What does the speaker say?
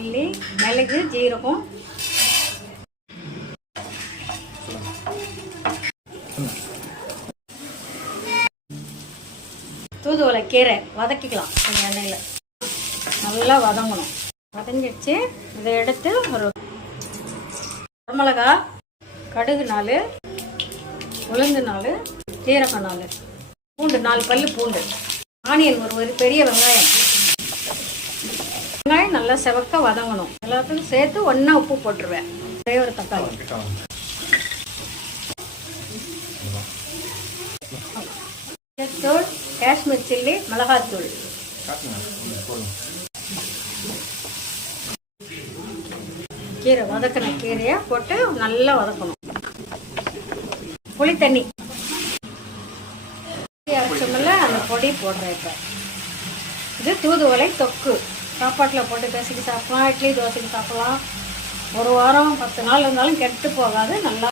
மல்லி, மிளகு, ஜீரகம், தூதுவளை கீரை வதக்கிக்கலாம். கொஞ்சம் எண்ணெயில் நல்லா வதங்கணும். வதங்கிடுச்சு. இதை எடுத்து ஒரு மிளகா, கடுகு 4, உளுந்து 4, ஜீரகம் 4, பூண்டு 4 பல்லு பூண்டு, ஆனியன் ஒரு பெரிய வெங்காயம். வெங்காயம் நல்லா செவக்க வதங்கணும். எல்லாத்துக்கும் சேர்த்து ஒன்றா உப்பு போட்டுருவேன். ஒரே ஒரு தக்காளி. தூள், காஷ்மீர் சில்லி, மிளகாத்தூள். கீரை வதக்கின கீரையை போட்டு நல்லா வதக்கணும். புளி தண்ணி அரைச்சோம்ல அந்த பொடி போடுறேன். இப்போ இது தூதுவளை தொக்கு. சாப்பாட்டில் போட்டு பேசிக்கு சாப்பிடலாம், இட்லி தோசைக்கு சாப்பிடலாம். ஒரு வாரம் 10 நாள் இருந்தாலும் கெட்டு போகாது, நல்லா